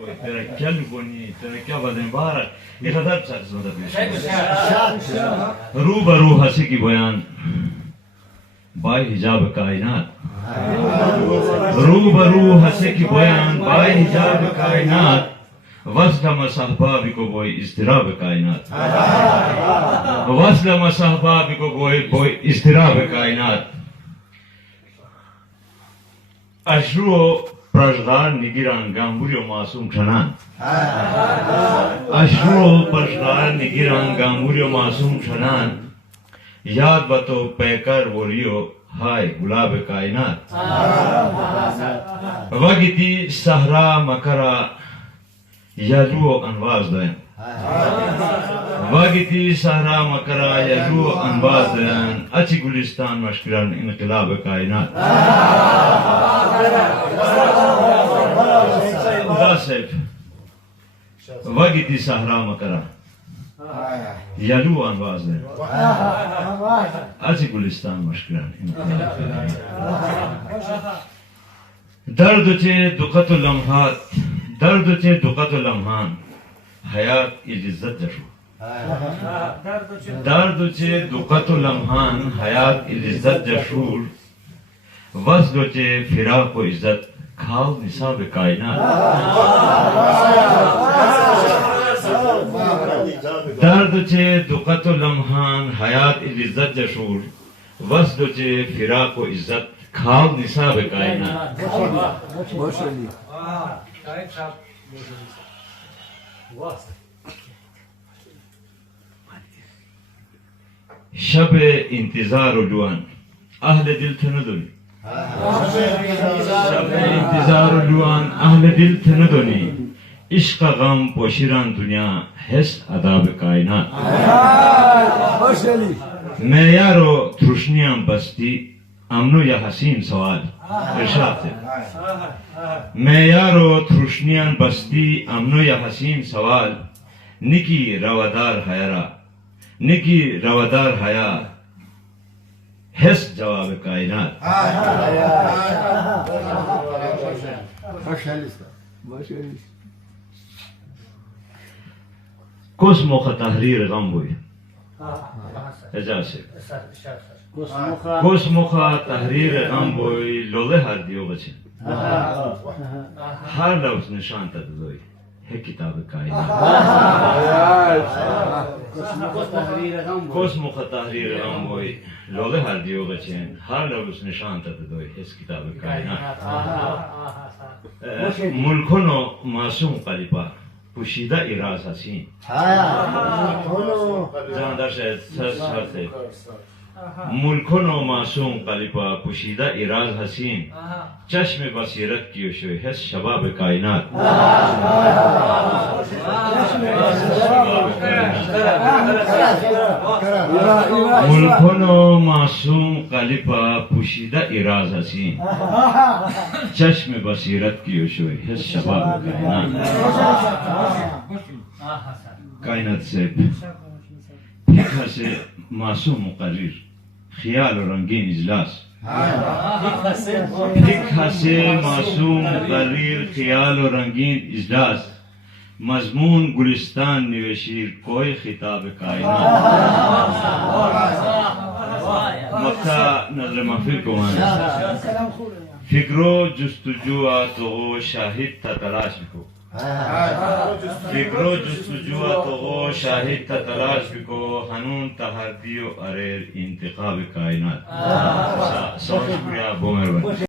तेरा क्या लुकोनी तेरा क्या बदन बार ये खतर चार्ज मदद रूबरू हंसी की बयान बाय हिजाब कायनात रूबरू हंसी की बयान बाय हिजाब कायनात वस्लम सहबाबी को बोई इस्तिराब कायनात वस्लम सहबाबी को बोई इस्तिराब कायनात अश्रू प्रजगार निगिरान गांबुरियो मासूम ठनान अश्रू प्रजगार निगिरान गांबुरियो मासूम ठनान याद बतो पैकर बोलियो हाय गुलाब कायनात वगिती सहरा मकरा यलुओ अनवाज दयन वगिती सहरा मकरा यलुओ अनवाज दयन अच्छी गुलिस्तान मशकिरान इनकलाब कायनात वगिती सहरा मकरा यलू अनवाज दयन अच्छी गुलिस्तान मशकिरान दर्द चे दुखत लम्हात दर्द चे दुखत लम्हान हयात इज्जत जशू दर्द चे दुखत लम्हान हयात इज्जत जशूर वज़्द चे फिराक व इज्जत खाओ निसाब कायनात दर्द चे दुखत लम्हान हयात इज्जत जशूर वज़्द चे फिराक व इज्जत खाओ निसाब कायनात शब इंतजार लुआन अहले दिल थनदुनी शब इंतजार लुआन अहले दिल थनदुनी इश्क गम पोशिरान दुनिया हेस अदाब कायनात मैं यारो तृष्णियां बस्ती अमनो या हसीन सवाल इरशाद है मैं यारो तृष्णियां बस्ती अमनो या हसीन सवाल निकी रवादार हयरा निकी रवादार हया हेस जवाब कायनात कुछ मौका तहरीर गम हुई एजासे कुछ मौका तहरीर गम हुई लोले हर दियो बचे हर लफ्ज निशान तदोई है किताब कायनात कुछ मौका तहरीर गम हुई लोले हर दियो बचे हर लफ्ज निशान तदोई है किताब कायनात मुल्कों मासूम कलिपा पुशीदा इराज हसीन जानदार से मुल्कों मासूम कलिपा पुशीदा इराज हसीन चश्मे बसीरत की शो है शबाब कायनात मुल्कों मासूम कलिपा पुशीदा इराज हसीन चश्मे बसीरत की शो है शबाब कायनात कायनात से फिक्र से मासूम मुकर्रिर ख्याल और रंगीन इजलास फिक्र से मासूम मुकर्रिर ख्याल और रंगीन इजलास मजमून गुलिस्तान निवेशीर कोई खिताब कायनात मक्का नजर महफिल को माना फिक्रो जुस्तुजुआ तो शाहिद था तलाश को फिक्रो जुस्तुजुआ तो शाहिद था तलाश को हनून तहदियो अरेर इंतखाब कायनात। शुक्रिया बहुत मेहरबानी।